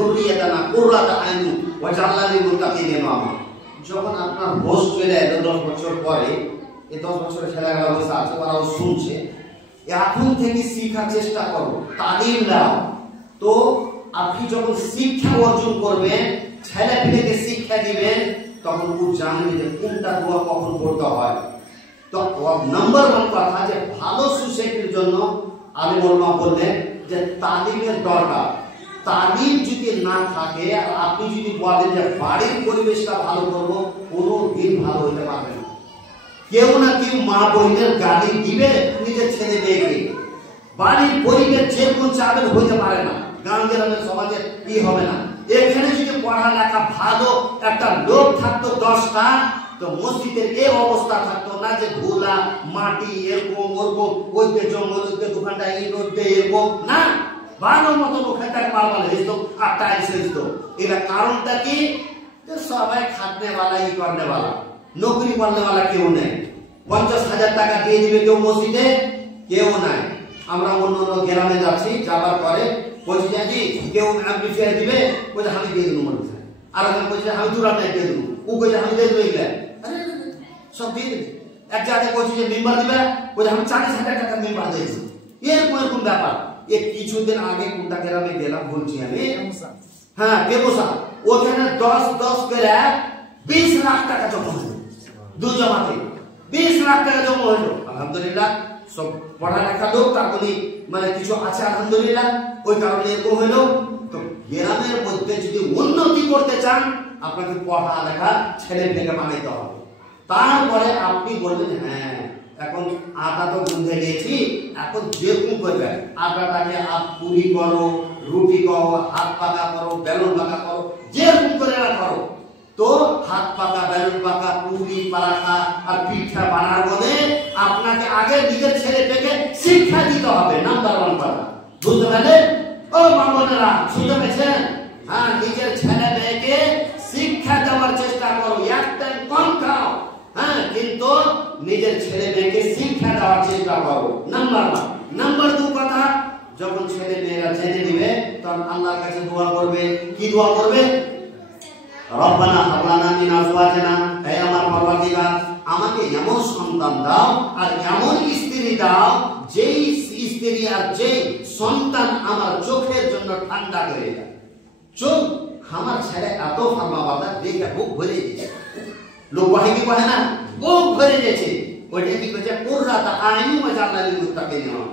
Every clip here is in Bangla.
যুররিয়াতানা কুররাতা আইনুন ওয়াজআলনা লিল মুত্তাকিনা ইমামা। যখন আপনার হোশ চলে এলো 10 বছর পরে, এই 10 বছরের ছেলেগুলো বসে আছে, ওরাও শুনছে, এখন থেকে শিখার চেষ্টা করো, তালিম নাও। তো আপনি যখন শিক্ষা অর্জন করবেন, ছেলে পেলেকে শিক্ষা দিবেন, তখন ও জানবে যে কোনটা দোয়া কখন পড়তে হয়। তো নাম্বার 1 কথা যে ভালো সোসাইটির জন্য আলিম ওলামা বললেন যে তালিমের দরকার। তালিম যদি না থাকে আর আপনি যদি বলেন যে বাড়ির পরিবেশটা ভালো করবো, কোনো দিন ভালো হইতে পারবে না। কেউ না কেউ মা বোনের গালি দিবে নিজের ছেলে মেয়েকে। বাড়ির পরিবেশ যে কোন চাবেন হইতে পারে না, গান গ্রামের সমাজে কি হবে না। এখানে যদি পড়ালেখা ভালো একটা লোক থাকতো 10টা, তো মসজিদের এই অবস্থা থাকতো না যে ধুলা মাটি এরকম ওরকম, ওইতে জঙ্গল, ওইতে দোকানটা ইট, ওইতে এরকম না, ভালো মতন ওখানটায় মার্বেল হয়েছিল আর টাইলস হয়েছিল। এটা কারণটা কি? সবাই খাটনেওয়ালা, ই করনেওয়ালা, নৌকরি করনেওয়ালা কেউ নেই। 50,000 টাকা দিয়ে দিবে কেউ মসজিদে, কেউ নাই। আমরা অন্য অন্য গ্রামে যাচ্ছি, যাবার পরে বলছি যে কেউ অ্যাম্পলিফায়ার দিবে, বলছে আমি দিয়ে দেবো মনে হয়, আর আমি বলছি আমি দুরা নাই দিয়ে দেবো, ও বলছে আমি দিয়ে দেবো। এগুলা সব দিয়ে দেবে। এক জায়গায় বলছি যে মেম্বার দিবে, বলছে আমি 40,000 টাকা মেম্বার দিয়েছি। এরকম এরকম ব্যাপার। কিছুদিন আগে কোনটা গ্রামে গেলাম বলছি আমি, হ্যাঁ বেবসা, ওখানে 10 করে 20 লাখ টাকা জমা হলো, 2 জমাতে 20 লাখ টাকা জমা হলো। আলহামদুলিল্লাহ, সব পড়ালেখা লোক, তারপরে মানে কিছু আছে আলহামদুলিল্লাহ, ওই কারণে এরকম হলো। তো গ্রামের মধ্যে যদি উন্নতি করতে চান, আপনাকে পড়ালেখা ছেলে মেয়েকে বানাইতে হবে। তারপরে আপনি বলবেন হ্যাঁ এখন আটা তো গুঁধে গেছি, এখন যেরকম করবে আটাটাকে হাত পুরি করো, রুটি করো, হাত পাকা করো, বেলুন পাকা করো, যেরকম করে করো। তো হাত পাকা, বেলুন পাকা, পুরি, পারাঠা আর পিঠা বানার বলে আপনাকে আগে নিজের ছেলে পেকে শিক্ষা দিতে হবে। নাম্বার 1 কথা বুঝতে পারলেন? ও মামনেরা শুনতে পেয়েছেন? হ্যাঁ, নিজের ছেলে মেয়েকে শিক্ষা দেওয়ার চেষ্টা করো। এক টাইম কম খাও, হ্যাঁ, কিন্তু নিজের ছেলে মেয়েকে শিক্ষা দেওয়ার চেষ্টা করো। নাম্বার 1। নাম্বার 2 কথা, যখন ছেলে মেয়েরা জেনে নিবে তখন আল্লাহর কাছে দোয়া করবে। কি দোয়া করবে? রব্বানা হাব লানা মিন আজওয়াজিনা, হে আমার পরওয়ারদিগার, আমাকে এমন সন্তান দাও আর এমন স্ত্রী দাও যেই স্ত্রী আর যেই সন্তান আমার চোখের জন্য ঠান্ডা করে যায়। চোখ আমার ছেলে এত ফার্মাবাদা দেখে বুক ভরে দিয়েছে, লোক বাহিনী কহে না, বুক ভরে দিয়েছে। ওইটা কি করছে? কুররাতা আইনুন ওয়াজআলনা লিল মুত্তাকিনা ইমামা।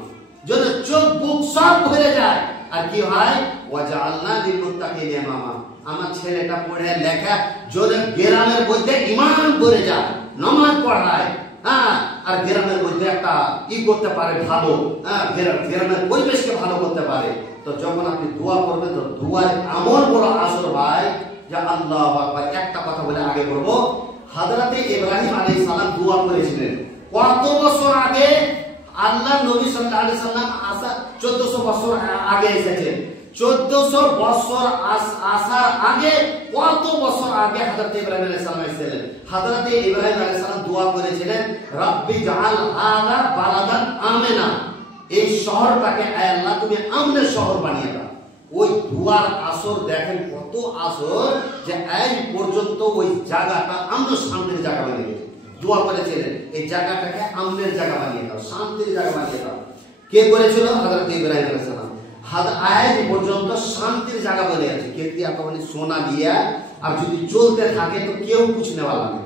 যদি চোখ বুক সব ভরে যায় আর কি হয়? ওয়াজআলনা লিল মুত্তাকিনা ইমামা। আমার ছেলেটা পড়ে লেখা যদি গ্রামের মধ্যে ইমান ভরে যায়, নামাজ পড়ায়, হ্যাঁ, আর গ্রামের মধ্যে একটা ই করতে পারে ভালো, হ্যাঁ, গ্রামের পরিবেশকে ভালো করতে পারে। তো যখন আপনি দোয়া করবেন, তো দোয়ার এমন বড় আসর ভাই যে আল্লাহু আকবার। একটা কথা বলে আগে বলবো, হযরতে ইব্রাহিম আলাইহিস সালাম দোয়া করেছিলেন কত বছর আগে? আল্লাহ নবী সাল্লাল্লাহু আলাইহি সাল্লাম 1400 বছর আগে এসেছেন। 1400 বছর আসার আগে, কত বছর আগে হযরতে ইব্রাহিম আলাইহিস সালাম এসেছিলেন। হযরতে ইব্রাহিম আলাইহিস সালাম দোয়া করেছিলেন, রব্বি জাআল হাযা বালাদান আমিনা, এই শহরটাকে আয় আল্লাহ তুমি আমনের শহর বানিয়ে দাও। ওই দুয়ার আসর দেখেন কত আসর, যে আজ পর্যন্ত ওই জায়গাটা আমনের শান্তির জায়গা বানিয়ে গেছে। দোয়া করেছিলেন এই জায়গাটাকে আমনের জায়গা বানিয়ে দাও, শান্তির জায়গা বানিয়ে দাও। কে করেছিল? হযরত ইব্রাহিম আলাইহিস সালাম। আজ পর্যন্ত শান্তির জায়গা বলে আছে। কিন্তু এখন সোনা দিয়া আর যদি চলতে থাকে তো কেউ কিছু নেওয়া লাগবে,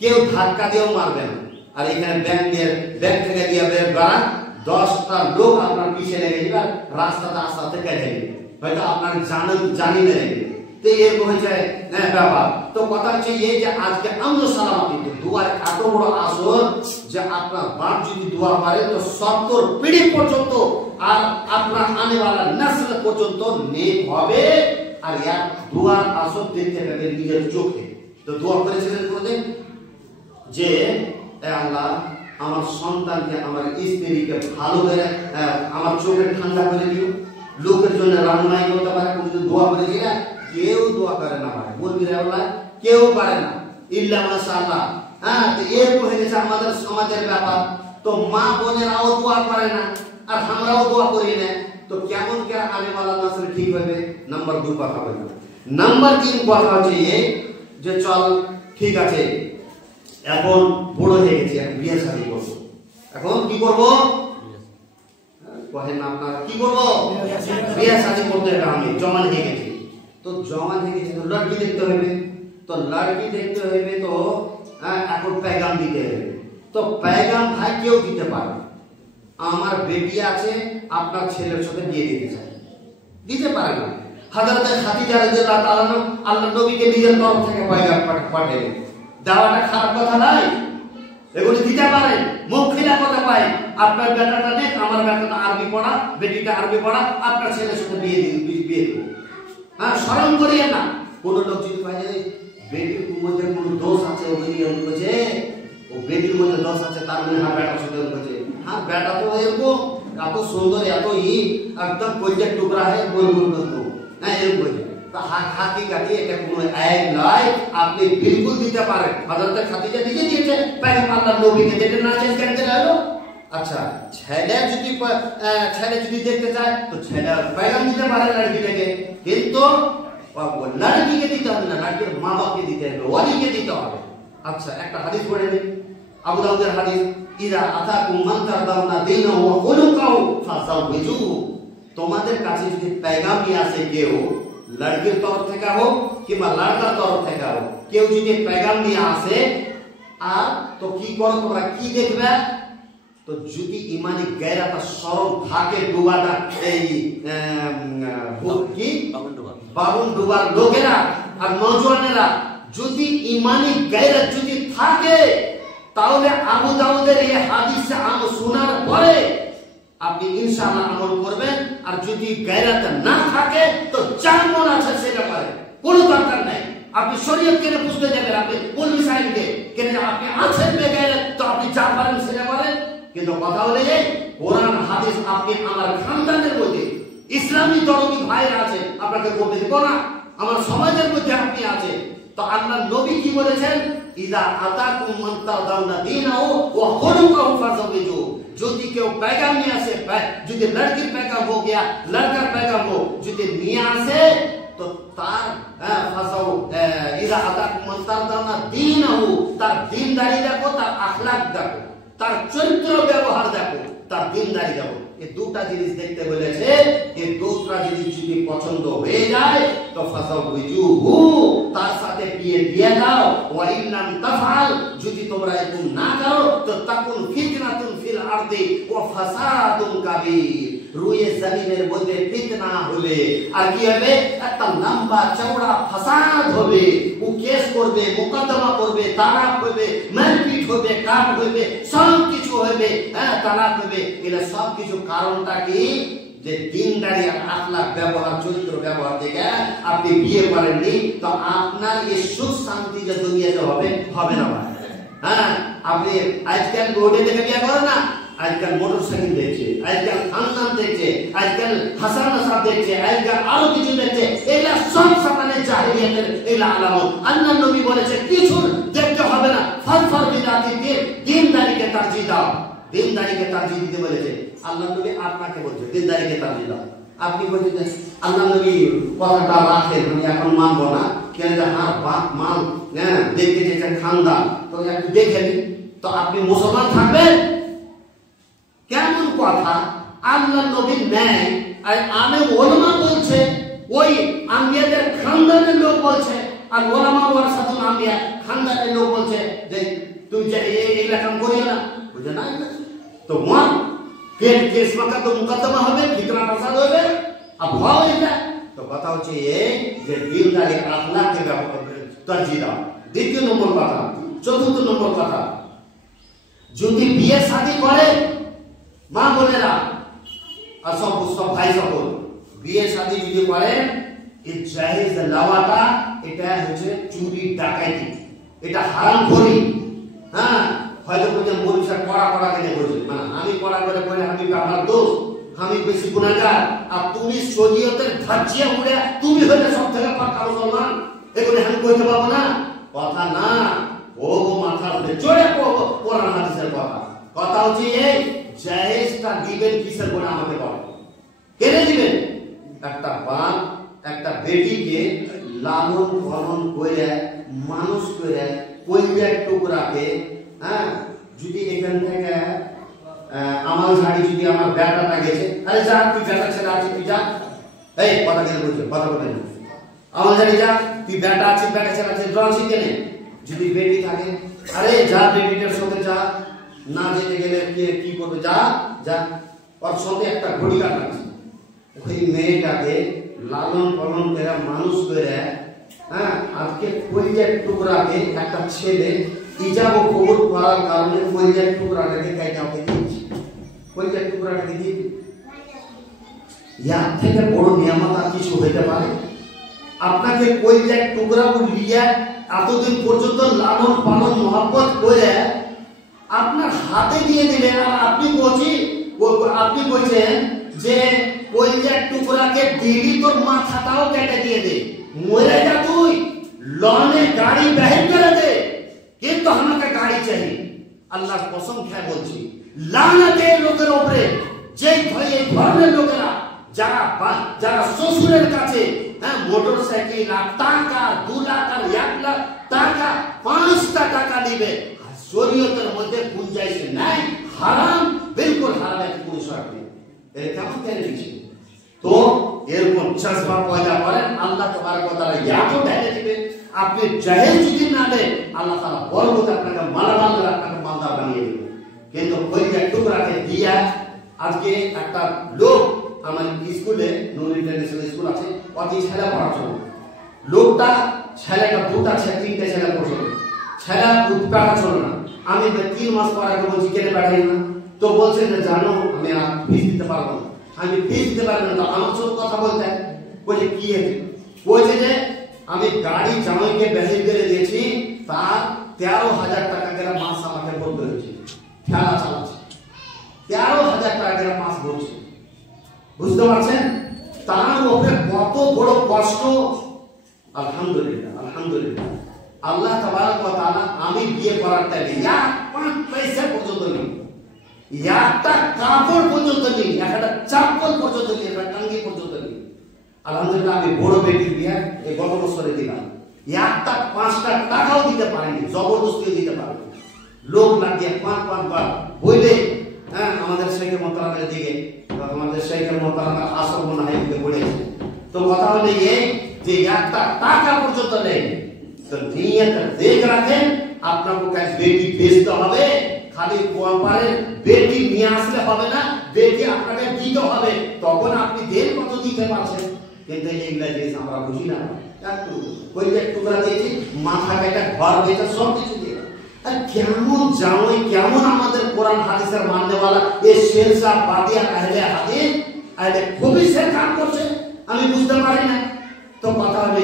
কেউ ধাক্কা দিয়েও মারবে না। আর এখানে ব্যাংক থেকে দিয়ে বেড়া 10টা লোক আপনার পিছিয়ে লেগে যাবে, রাস্তাতে আস্তে কেটে যাবে, হয়তো আপনার জানি না। তো এরকম হয়েছে ব্যাপার। তো কথা হচ্ছে এই যে আজকে আমরা সালামাতি দুয়ার এত বড় আসর, যে আপনার বাপ যদি দোয়া করে তো 70 পিঢ়ি পর্যন্ত আর আপনার আনেওয়ালা নসল পর্যন্ত নেক হবে। আর এক দুয়ার আসর দেখতে পাবে নিজের চোখে। তো দোয়া করেছিলেন কোনদিন যে আল্লাহ আমার সন্তানকে, আমার স্ত্রীকে ভালো করে আমার চোখে ঠান্ডা করে দিও। লোকের জন্য রান্নাই করতে পারে, কোনদিন দোয়া করেছি না? কেউ দোয়া করে না ভাই, বলবি রে আল্লাহ, কেউ পারে না ইল্লা মাশাআল্লাহ। হ্যাঁ, তো এরকম হয়ে গেছে আমাদের সমাজের ব্যাপার। তো মা বোনেরাও দোয়া করে না আর আমরাও দোয়া করি না। তো কেমন কে আনে वाला নসল ঠিক হবে? নাম্বার 2 কথা বলবো। নাম্বার 3 কথা হচ্ছে এই যে চল ঠিক আছে এখন বড় হয়ে গেছি, এখন বিয়ে শাদী করব। এখন কি করব? কহেন আপনারা কি করব? বিয়ে শাদী করতে হবে। আমি জওয়ান হয়ে গেছি, তো জওয়ান হয়ে গেছি তো লড়কি দেখতে হবে, তো লড়কি দেখতে হবে তো এখন पैगाम দিতে হবে। তো पैगाम ভাই কেউ দিতে পারে। আমার বেটি আছে, আপনার ছেলের সাথে বিয়ে দিতে চাই, দিতে পারে না। হযরত খাদিজা রাদিয়াল্লাহু তাআলা আল্লাহর নবীকে নিজের তরফ থেকে पैगाम পাঠালেন। দেওয়াটা খারাপ কথা নয়, এগুলো দিতে পারেন। মুখ খিলা কথা পাই, আপনার বেটাটা দেখ, আমার বেটাটা আরবি পড়া, বেটিটা আরবি পড়া, আপনার ছেলের সাথে বিয়ে দেব। হ্যাঁ, শরম করিয়ে না। কোন লোক যদি পায় বেটির মধ্যে কোনো দোষ আছে, ওই বলছে ও বেটির মধ্যে দোষ আছে, তার মানে হ্যাঁ বেটার সাথে বলছে হ্যাঁ বেটা তো এরকম এত সুন্দর, এত একদম কইজের টুকরা হয়, বলবো হ্যাঁ এরকম বলছে। হাকিকাতে এটা কোনো আইন নয়, আপনি বিলকুল দিতে পারেন। হযরত খাদিজা নিজে দিয়েছে पैगाम আল্লাহর নবীকে, যেটা না চেঞ্জ করতে হলো। আচ্ছা, ছেলে যদি দেখতে চায় তো ছেলে पैगाम দিতে পারে লড়কিটাকে, কিন্তু লড়কিকে দিতে হবে না, লড়কির মা বাবাকে দিতে হবে, ওয়ালিকে দিতে হবে। আচ্ছা, একটা হাদিস পড়ে নিন, আবু দাউদের হাদিস, ইযা আতাকুম মান তারদাউনা দীনাহু ওয়া খুলুকাহু ফাযাওবিজুহু। তোমাদের কাছে যদি पैगाम নিয়ে আসে কেউ, লড়কির তরফ থেকে হোক কিংবা লড়কার তরফ থেকে হোক, কেউ যদি पैगाम নিয়ে আসে আর তো কি করো তোমরা, কি দেখবে? তো যদি ইমানি গায়রাত শরম থাকে, ডুবাটা এই কি বাবুন ডুবার লোকেরা আর নওজওয়ানেরা যদি ইমানি গায়রাত যদি থাকে, তাহলে আবু দাউদের এই হাদিস শোনার পরে আপনি ইনশাআল্লাহ আমল করবেন। আর যদি গায়রাত না থাকে তো যার মন আছে সেটা পারে, কোনো দরকার নাই। আপনি শরীয়ত কেন বুঝতে যাবেন? আপনি মৌলভী সাহেবকে কেন আপনি আছেন বেগায়রাত, তো আপনি যা পারেন সেটা করেন। কিন্তু কথা হলে যে কোরআন হাদিস আপনি আমার খানদানের মধ্যে ইসলামী দরদি ভাইরা আছে, আপনাকে করতে দেব না। আমার সমাজের মধ্যে আপনি আছে, তো আল্লাহর নবী কি বলেছেন? ইযা আতাকুম মান তারদাউনা দীনাহু ওয়া খুলুকাহু ফাযাওবিজুহু। যদি কেউ पैगाम নিয়ে আসে, যদি লড়কির पैगाम हो गया, लड़का पैगाम हो যদি নিয়ে আসে, তো তার ইযা আতাকুম মান তারদাউনা দীনাহু, তার দ্বীনদারি দেখো, তার আখলাক দেখো, তার চরিত্র ব্যবহার দেখো, তার দ্বীনদারি দেখো। এই দুটো জিনিস দেখতে বলেছে। এই দুটো জিনিস যদি পছন্দ হয়ে যায় তো ফাযাওবিজুহু, তার সাথে বিয়ে দিয়ে দাও। ওয়া ইল্লাম তাফআল, যদি তোমরা এরকম না করো তো তাকুন ফিতনাতুন ফিল আরদি ওয়া ফাসাদুন কাবীর। রুয়ে জমিনের মধ্যে ফিতনা হবে আর কি হবে? একটা লম্বা চওড়া ফাসাদ হবে। ও কেস করবে, মোকদ্দমা করবে, তালাক হবে, মারপিট হবে, কাট হবে, সব কিছু হবে, হ্যাঁ তালাক হবে। এরা সব কিছু কারণটা কি? যে দিনদারি আর আখলাক ব্যবহার, চরিত্র ব্যবহার থেকে আপনি বিয়ে করেননি, তো আপনার এই সুখ শান্তি যে দুনিয়াতে হবে না ভাই। হ্যাঁ, আপনি আজকাল রোডে দেখে বিয়ে করেন না, আজকাল মোটরসাইকেল দেখছে, আজকাল খানদান দেখছে, আজকাল হাসান নাসাব দেখছে, আজকাল আরো কিছু দেখছে। এগুলা সব সামানে জাহিলিয়াতের এগুলা আলামত। আল্লাহর নবী বলেছে কিছু দেখতে হবে না, ফারফার বিদাতি দিয়ে দিনদারিকে তারজিহ দাও। দিনদারিকে তারজিহ দিতে বলেছে আল্লাহর নবী, আপনাকে বলছে দিনদারিকে তারজিহ দাও। আপনি বলছেন আল্লাহর নবী কথাটা রাখেন, আমি এখন মানবো না, কেন হার বাপ মাল দেখতে যেছেন খানদান, তো একটু দেখে নিন, তো আপনি মুসলমান থাকবেন? কেমন কথা? আল্লাহর নবীর ন্যায় আর আলেম ওলামা বলছে, ওই আম্বিয়াদের খানদানের লোক বলছে, আর ওলামা ওয়ারাসাতুল আম্বিয়া খানদানের লোক বলছে যে তুই যে এইগুলা কাম করিও না, বুঝে না? তো মা কেস মাকা তো মুকদ্দমা হবে, ফিতনা ফাসাদ হবে, আর ভয় হয়ে যায়। তো কথা হচ্ছে এই যে দিনদারি আখলাকে তারজিহ দাও। দ্বিতীয় নম্বর কথা। চতুর্থ নম্বর কথা, যদি বিয়ে শাদী করে মা বোনেরা আর সব ভাই সকল, বিয়ে শাদী যদি করেন, এই জায়েজ লাওয়াটা এটা হচ্ছে চুরি ডাকাতি, এটা হারামখোরি। হ্যাঁ, হয়তো বলছেন মরিচা কড়া কেনে বলছে, মানে আমি কড়া করে বলে আমি আমার দোষ, আমি বেশি গুনাহগার, আর তুমি শরীয়তের ধাঁচিয়া উড়ে তুমি হলে সব থেকে পাক্কা মুসলমান, এগুলো আমি কইতে পারবো না। কথা না, ও মাথার উপরে চড়ে কোরআন হাদিসের কথা। কথা হচ্ছে এই জায়েজটা দিবেন কিসের বলে আমাকে বলো। কেনে দিবেন? একটা বাপ একটা বেটিকে লালন পালন করে মানুষ করে কলিজার টুকরাকে, হ্যাঁ, যদি এখান থেকে আমার ঝাড়ি যদি আমার বেটাটা গেছে, আরে যা তুই বেটা ছেলে আছে তুই যা, এই কথা কেন বলছো, কথা বলে না, আমার ঝাড়ি যা, তুই বেটা আছে বেটা ছেলে আছে ড্রলছি কেনে? যদি বেটি থাকে, আরে যা বেটিটার সাথে যা, না যেতে গেলে কে কি করবে, যা যা, ওর সাথে একটা ঘড়ি কাটা আছে। ওই মেয়েটাকে লালন পালন করে মানুষ করে, হ্যাঁ, আজকে কলিজার টুকরাকে একটা ছেলে ইজাব ও কবুল করার কারণে কলিজার টুকরাটাকে কাইটা ওকে দিয়েছে, কলিজার টুকরাটাকে দিয়ে, ইয়ার থেকে বড় নিয়ামত আর কিছু হইতে পারে? আপনাকে কলিজার টুকরা লিয়া এতদিন পর্যন্ত লালন পালন মহব্বত করে আপনার হাতে দিয়ে দিলেন, আর আপনি বলছেন যে কলিজার টুকরাকে দিলি তোর মাথাটাও কেটে দিয়ে দে, মরে যা তুই, লনে গাড়ি বাহির করে দে, কিন্তু আমাকে গাড়ি চাই। আল্লাহর কসম খেয়ে বলছি, লানাতে লোকের উপরে যে ধর্মের লোকেরা যারা শ্বশুরের কাছে, হ্যাঁ, মোটর সাইকেল আর টাকা 2 লাখ আর 1 লাখ টাকা 5টা টাকা নিবে, শরীয়তের মধ্যে গুঞ্জাইশ নাই, হারাম, বিলকুল হারাম, এক পুরুষ রাখবে, এর কেমন কেন দিচ্ছে? তো এরকম চাষবা পয়দা করেন, আল্লাহ তাবারক ওয়া তাআলা ইয়াতো ঢেলে দিবে। আপনি জাহেল যদি না দেন, আল্লাহ তাআলা বরকত আপনাকে মালামাল করে আপনাকে মালদার বানিয়ে দিবে। কিন্তু কলিজার টুকরাকে দিয়া আজকে একটা লোক আমার স্কুলে, নূর ইন্টারন্যাশনাল স্কুল আছে, অতি ছেলে পড়াচ্ছিল, লোকটা ছেলেটা 2টা 3টে ছেলে পড়ছিল, ছেলে উৎপাদন ছিল না। আমি 3 মাস পর আগে বলছি কেন পাঠাই না, তো বলছে যে জানো আমি আর ফিস দিতে পারবো না, আমি ফিস দিতে পারবো না। তো আমার সাথে কথা বলতে বলছে কি হয়েছে, বলছে যে আমি গাড়ি জামাইকে বেহির করে দিয়েছি, তার 13,000 টাকা করে মাস আমাকে বলতে হয়েছে, খেলা চালাচ্ছে, 13,000 টাকা করে মাস বলছে, বুঝতে পারছেন? তার উপরে কত বড় কষ্ট। আলহামদুলিল্লাহ, আলহামদুলিল্লাহ, আল্লাহ তাবারক ওয়া তাআলা আমি বিয়ে করার টাইমে 1 পয়সা পর্যন্ত নেই, একটা কাপড় পর্যন্ত নেই, একটা চাপল পর্যন্ত নেই, একটা টাঙ্গি পর্যন্ত নেই। আলহামদুলিল্লাহ, আমি বড় বেটির বিয়ে এই গত বছরে দিলাম, একটা 5টা টাকাও দিতে পারিনি, জবরদস্তি দিতে পারিনি, লোক লাগিয়ে 5 বার বইলে, হ্যাঁ, আমাদের শেখের মোহতারামের দিকে, আমাদের শেখের মোহতারামের আসল মনে হয় বলেছে। তো কথা হলো এই যে একটা টাকা পর্যন্ত নেই। তো নিয়ত দেখ রাখেন, আপনাকে কাজ বেটি বেচতে হবে, খালি কোয়াপারের বেটি নিয়ে আসলে হবে না, বেটি আপনাকে দিতে হবে, তখন আপনি দেন কত দিতে পারছেন। কিন্তু এইগুলা জিনিস আমরা বুঝি না, একটু কলিজার টুকরা দিয়েছি, মাথা কাটা ঘর বেচা সব কিছু দিয়ে, আর কেমন জানোই, কেমন আমাদের কোরআন হাদিসের মাননেওয়ালা এই শেরশাহ বাদিয়া আহলে হাদিস আহলে খুবই সে কাম করছে, আমি বুঝতে পারি না। তো কথা হলো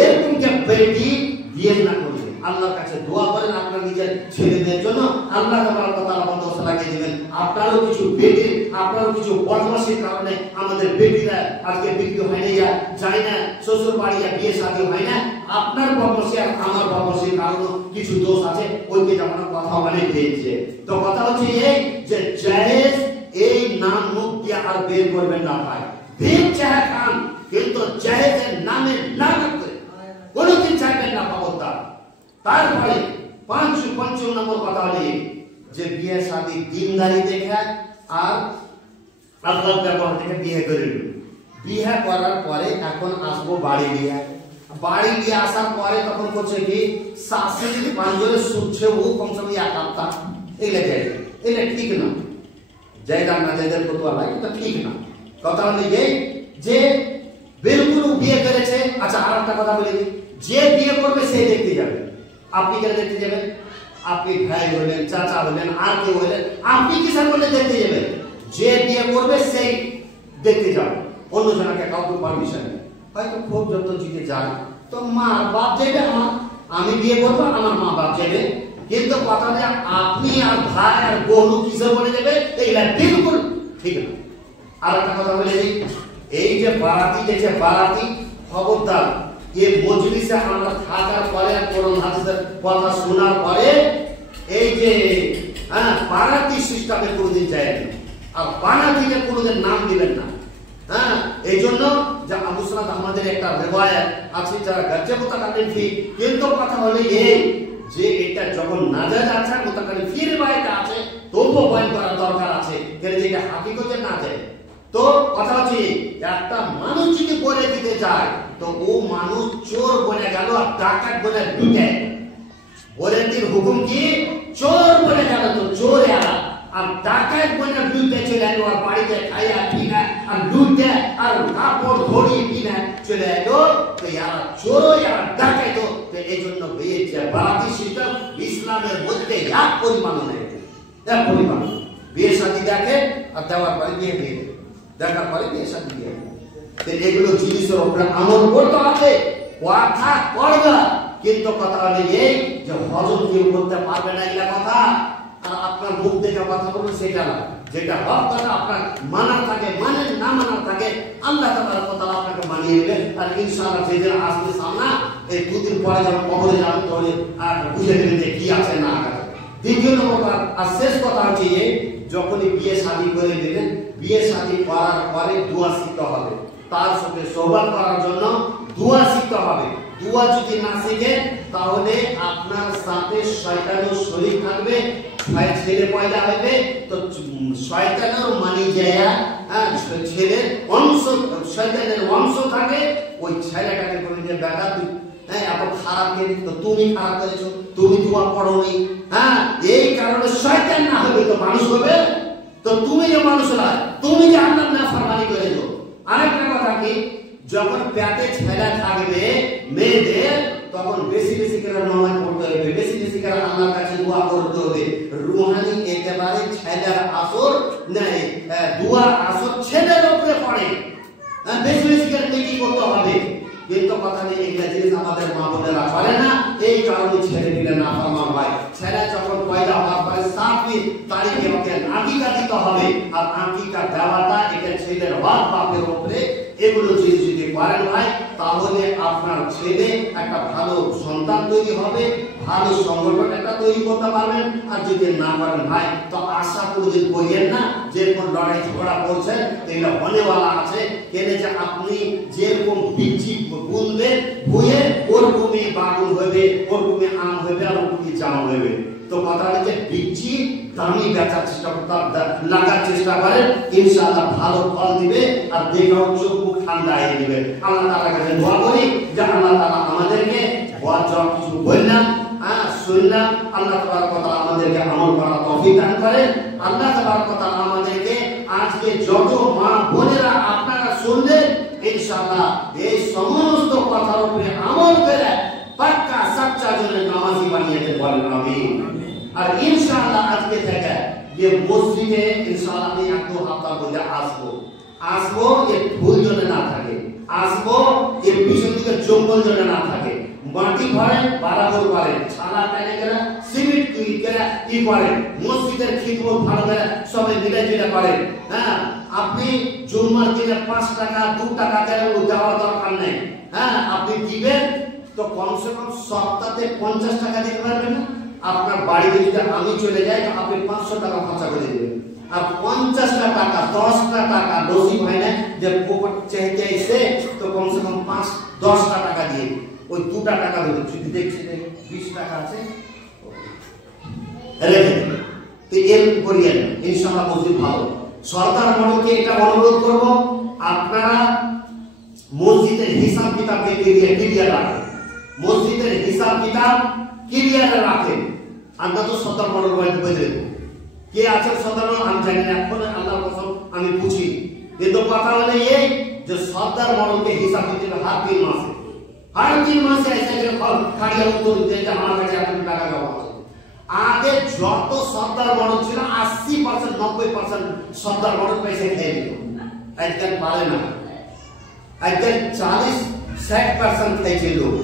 এরকম কে বেটি বিয়ে না করবে, আল্লাহর কাছে দোয়া করেন আপনার নিজের ছেলেদের জন্য, আল্লাহ তাবারক ওয়া তাআলা বরকত লাগিয়ে দিবেন। আপনারও কিছু বেটি, আপনারও কিছু বদমাশির কারণে আমাদের বেটিরা আজকে বিক্রি হয় না, যায় না শ্বশুর বাড়ি, বিয়ে শাদী হয় না, আপনার বদমাশি আর আমার বদমাশির কারণে কিছু দোষ আছে, ওইকে যেমন কথা অনেক হয়েছে। তো কথা হচ্ছে এই যে জায়েজ এই নাম মুখ দিয়ে আর বের করবেন না ভাই, বের চাহে খান, কিন্তু জায়েজের নামে না রাখবে, কোনদিন চাইবেন না খবরদার। তারপরে 5 নম্বর কথা হলো যে বিয়ে শাদী দিনদারি দেখে আর আল্লাহর ব্যবহার থেকে বিয়ে করে নিল। বিয়ে করার পরে এখন আসবো বাড়ি দিয়ে, বাড়ি দিয়ে আসার পরে তখন করছে কি শাশি যদি 5 জনে শুনছে ও কমসে কম 1 সপ্তাহ, এগুলা ঠিক না, জায়গা না জায়গার ফতোয়া লাগে, এটা ঠিক না। কথা হলো যে বিলকুল বিয়ে করেছে। আচ্ছা, আর একটা কথা বলি, যে বিয়ে করবে সে দেখতে যাবে, আপনি কেন দেখতে যাবেন? আপনি ভাই হলেন, চাচা হলেন, আর কেউ হলেন, আপনি কিসের বলে দেখতে যাবেন? যে বিয়ে করবে সেই দেখতে যাবে, অন্য জনকে কাউকে পারমিশন নেই। হয়তো খুব যত জিতে যান, তো মা বাপ যাবে, আমি বিয়ে করবো, আমার মা বাপ যাবে, কিন্তু কথা যে আপনি আর ভাই আর বোন কিসের বলে যাবে, এইটা বিলকুল ঠিক না। আর একটা কথা বলে দিই, এই যে বারাতি গেছে, বারাতি খবরদার, এই মজলিসে আমরা থাকার পরে কোরআন হাদিসের কথা শোনার পরে এই যে বারাতি সিস্টেমে কোনোদিন যায় না, আর বারাতিকে কোনোদিন নাম দিবেন না। হ্যাঁ, এই জন্য যে আবু সালাদ আমাদের একটা রিওয়ায়াত আছে যারা গাজ্জে মুতাকাল্লিম ফি, কিন্তু কথা হলো এই যে এটা যখন নাজাজ আছে মুতাকাল্লিম ফি রিওয়ায়াত আছে তবুও বয়ান করার দরকার আছে, কেন যে এটা হাকিকতে না যায়। তো কথা হচ্ছে একটা মানুষ যদি বলে দিতে যায় তো ও মানুষ চোর বলে গেল আর ডাকাত বলে ঢুকে, বলে দিন হুকুম কি চোর বলে গেল তো চোর আর ডাকাত বলে ঢুকে চলে এলো আর বাড়িতে খাইয়া পিনা আর লুটে আর কাপড় ধরি পিনা চলে এলো, তো ইয়ারা চোর ইয়ারা ডাকাত। তো এই জন্য বেয়েছে বারাতি সিস্টেম ইসলামের মধ্যে এক পরিমাণ নেই, এক পরিমাণ বিয়ে শাদী দেখে আর দেওয়ার পরে বিয়ে দিয়ে দেখার পরে বিয়ে শাদী দিয়ে, এগুলো জিনিসের উপরে আমল করতে হবে, কথা করবে। কিন্তু কথা হলো এই যে হজম কেউ করতে পারবে না এটা কথা, আর আপনার মুখ দেখে কথা বলবেন সেটা না, যেটা হক কথা আপনার মানার থাকে মানেন, না মানার থাকে আল্লাহ তাআলার কথা আপনাকে মানিয়ে নেবেন। আর ইনশাআল্লাহ যেদিন আসবে সামনে এই দুদিন পরে যখন কবরে যাবেন তখন আর বুঝে নেবেন যে কি আছে না আছে। দ্বিতীয় নম্বর আর শেষ কথা হচ্ছে এই যখনই বিয়ে শাদী করে নেবেন, বিয়ে শাদী করার পরে দোয়া শিখতে হবে, তার সঙ্গে সোহবত করার জন্য দোয়া শিখতে হবে। দোয়া যদি না শিখে তাহলে আপনার সাথে শয়তানের শরীর থাকবে, ছেলে পয়দা হবে তো শয়তানের মানি যায়, ছেলের অংশ শয়তানের অংশ থাকে, ওই ছেলেটাকে বলে যে বেটা তুই এত খারাপ কে তো তুমি খারাপ করেছো, তুমি দোয়া পড়োনি, এই কারণে শয়তান না হবে তো মানুষ হবে, তো তুমি যে মানুষ না তুমি যে আল্লাহর নাফরমানি করেছো। আরেকটা কথা কি যখন পেটে ছেলে থাকবে মেয়েদের তখন বেশি বেশি করে নামাজ পড়তে হবে, বেশি বেশি করে আল্লাহর কাছে দোয়া করতে হবে। রুহানি একেবারে ছেলের আসর নেই, দোয়া আসর ছেলের উপরে পড়ে, বেশি বেশি করে নেকি করতে হবে। কিন্তু কথা নেই এই জিনিস আমাদের মা বোনেরা করে না, এই কারণে ছেলে দিলে না ফরমান হয়। ছেলে যখন পয়দা হওয়ার পরে 7 তারিখে ওকে আকিকা দিতে হবে, আর আকিকা দেওয়াটা এটা ছেলের হক বাপের উপরে। এগুলো যদি করেন ভাই তাহলে আপনার ছেলে একটা ভালো সন্তান তৈরি হবে, ভালো সংগঠন একটা তৈরি করতে পারবেন। আর যদি না করেন ভাই তো আশা কোনদিন করিয়েন না যেরকম লড়াই ঝগড়া করছেন এগুলো হনেওয়ালা আছে, কেন যে আপনি যেরকম বীজ বুনবেন ভুয়ে ওরকমই বাগুন হবে, ওরকমই আম হবে, আর ওরকমই জাম হবে। তো কথা হচ্ছে বীজটি দামি বেচার চেষ্টা করতে লাগার চেষ্টা করেন, ইনশাআল্লাহ ভালো ফল দিবে আর দেখাও চোখ মুখ ঠান্ডা হয়ে দিবে। আল্লাহ তাআলার কাছে দোয়া করি যে আল্লাহ তাআলা আমাদেরকে যা কিছু বললাম শুনলাম আল্লাহ তাআলার কথা আমাদেরকে আমল করার তৌফিক দান করেন। আল্লাহ তাআলার কথা আমাদেরকে আজকে যত মা বোনেরা আপনারা শুনলেন ইনশাআল্লাহ এই সমস্ত কথার উপরে আমল করে পাক্কা সচ্চা জনের নামাজি বানিয়ে দেন, বলেন আমিন। আর ইনশাআল্লাহ আজকে থেকে যে মসজিদে ইনশাআল্লাহ আমি 1-2 সপ্তাহ বলে আসবো এই ফুল জন্য না থাকে, আসবো এই পিছন দিকে জঙ্গল জন্য না থাকে, মাটি ভরেন বারাবর করেন, ছালা টাইনে গেলে সিমেন্ট তৈরি করে কি করেন, মসজিদের খিদমত ভালো করে সবাই মিলে মিলে করেন। আপনি জুম্মার দিনে 5 টাকা 2 টাকা দেওয়ার দরকার নেই, আপনি দিবেন তো কমসে কম সপ্তাহে 50 টাকা দিতে পারবেন না। আপনার বাড়িতে যদি আমি চলে যাই তো আপনি 500 টাকা খরচা করে দিবেন, আর 50টা টাকা 10টা টাকা নসিব হয় না যে পোপট চাইতে এসে তো কমসে কম 5-10টা টাকা দিয়ে ওই 2টা টাকা দেবেন। যদি দেখছেন 20 টাকা আছে রেখে দেবেন, তো এর করিয়েন ইনশাআল্লাহ মসজিদ ভালো। সরকার মহলকে এটা অনুরোধ করব আপনারা মসজিদের হিসাব কিতাবকে ক্লিয়ার রাখেন, মসজিদের হিসাব কিতাব ক্লিয়ার রাখেন। আমরা তো সরকার মহল বলে কে আছে সরকার মহল আমি জানি না, এখন আল্লাহর কসম আমি বুঝি, কিন্তু কথা হলো এই যে সরকার মহলকে হিসাব দিতে হর 3 মাসে এসে করে খাড়িয়া উত্তর দিতে যে আমার কাছে এত টাকা জমা আছে। আগে যত সরকার মহল ছিল 80% 90% সরকার মহল পয়সা খেয়ে নিত, আজকাল পারে না, আজকাল 40-60% খেয়েছে লোক,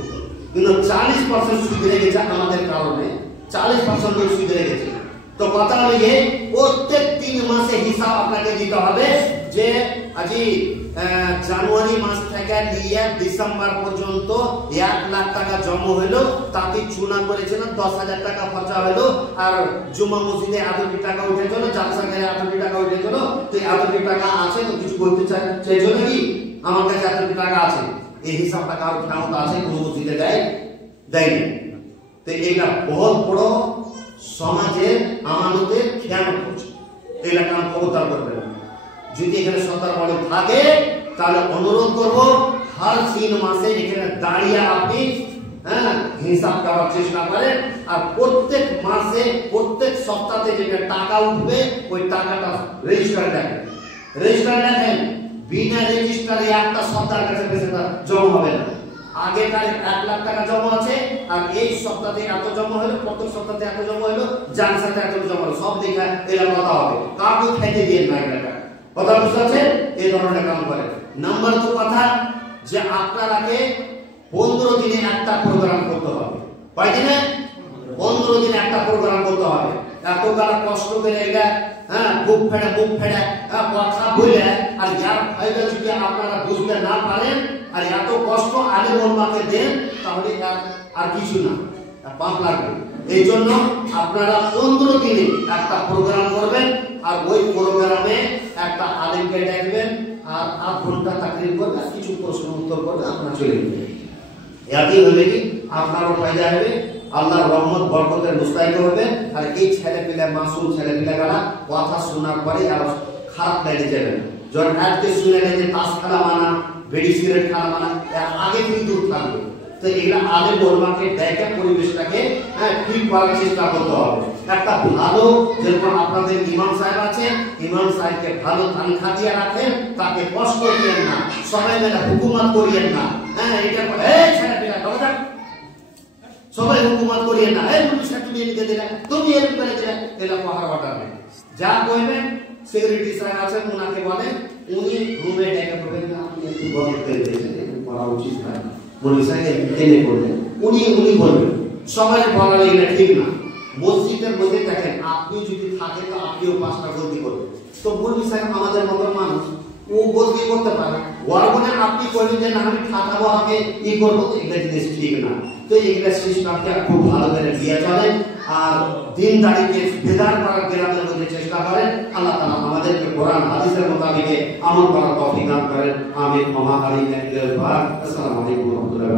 কিন্তু 40% সুধরে গেছে আমাদের কারণে, 40% লোক সুধরে গেছে। তো কথা হলো এই প্রত্যেক 3 মাসে হিসাব আপনাকে দিতে হবে যে আজি জানুয়ারি মাস থেকে নিয়ে ডিসেম্বর পর্যন্ত 1 লাখ টাকা জমা হলো, তাতে চুনা করেছিলেন 10,000 টাকা খরচা হলো, আর জুমা মসজিদে এতটি টাকা উঠে চলো, জালসা গেলে এতটি টাকা উঠে চলো, তো এতটি টাকা আছে, তো কিছু বলতে চাইছো নাকি আমার কাছে এতটি টাকা আছে, এই হিসাবটা কারো কেমন আছে কোনো মসজিদে দেয়নি। তো এটা বহুত বড় সমাজের আমানতের খেয়ানত করছে, এটা কাম খবরদার করবেন না। যদি এখানে সরকার বলে থাকে তাহলে অনুরোধ করব হর 3 মাসে এখানে দাঁড়িয়ে আপনি হিসাব করার চেষ্টা করেন, আর প্রত্যেক মাসে প্রত্যেক সপ্তাহে যেটা টাকা উঠবে ওই টাকাটা রেজিস্টার দেখেন, বিনা রেজিস্টারে একটা সপ্তাহের কাছে বেশি জমা হবে না। আগেকার 1 লাখ টাকা জমা আছে, আর এই সপ্তাহে এত জমা হলো, প্রত্যেক সপ্তাহে এত জমা হলো, যার সাথে এত জমা হলো, সব দেখা এরা কথা হবে, কাউকে খাইতে দিয়ে না এটা কথা বুঝতে পারছেন? এই ধরনের কাম করে। নাম্বার 2 কথা যে আপনারাকে 15 দিনে একটা প্রোগ্রাম করতে হবে, কয়দিনে? 15 দিনে একটা প্রোগ্রাম করতে হবে। এত কারা কষ্ট করে এটা বুক ফেড়ে কথা বলে, আর যার ফায়দা যদি আপনারা বুঝতে না পারেন, আর এত কষ্ট আগে ওলমাকে দেন, তাহলে আর কিছু না, পাপ লাগবে। এই জন্য আপনারা 15 দিনে একটা প্রোগ্রাম করবেন, আর ওই প্রোগ্রামে একটা আলেমকে ডাকবেন, আর 8 ঘন্টা তাকরীর করবে, আর কিছু প্রশ্ন উত্তর করবে, আপনারা চলে যাবেন। এতেই হলে কি আপনারও ফায়দা হবে, আল্লাহর রহমত বরকতের মুস্তাহিদ হবে। আর এই ছেলেপিলা মাসুম ছেলেপিলারা কথা শোনার পরে আর খারাপ লেগে যাবে না। যখন আজকে শুনে যে তাস খেলা মানা, বেডি সিগারেট খেলা মানা, আগে কিন্তু থাকবে। তো এগুলা আলেম ওলামাকে দেখে পরিবেশটাকে ঠিক করার চেষ্টা করতে হবে। একটা ভালো, যেরকম আপনাদের ইমাম সাহেব আছে, ইমাম সাহেবকে ভালো তানখা দিয়ে রাখেন, তাকে কষ্ট দিয়েন না, সবাই মিলে হুকুমত করিয়েন না। এটা ছেলেপিলা সবাই হুকুমত করিয়েন না, তুমি এদিকে দিলে, তুমি এরকম করে দিলে, এটা পাহাড় বাটার নেই। যা কইবেন সিকিউরিটি স্যার আছেন, ওনাকে বলেন, উনি রুমে ডেকে পড়বেন, আপনি একটু বদল করে দিয়েছেন, করা উচিত না, বলি স্যার টেনে করবেন, উনি বলবেন। সবাই বলা এটা ঠিক না। মসজিদের মধ্যে দেখেন, আপনি যদি থাকেন তো আপনিও 5টা গলতি করবেন, তো বলবি স্যার আমাদের মতো মানুষ, ও গলতি করতে পারে, ওর মনে আপনি করবেন যে না আমি ঠাকাবো, আগে করবো, এগুলো জিনিস ঠিক না। তো এগুলো সিস্টেমকে খুব ভালো করে দিয়ে চলেন, আর দিনদারিকে বেদার করার গ্রামের মধ্যে চেষ্টা করেন। আল্লাহ তাআলা আমাদেরকে কোরআন হাদিসের মোতাবেক আমল করার তৌফিক দান করেন। আমিন। আসসালামু আলাইকুম ওয়া রাহমাতুল্লাহি।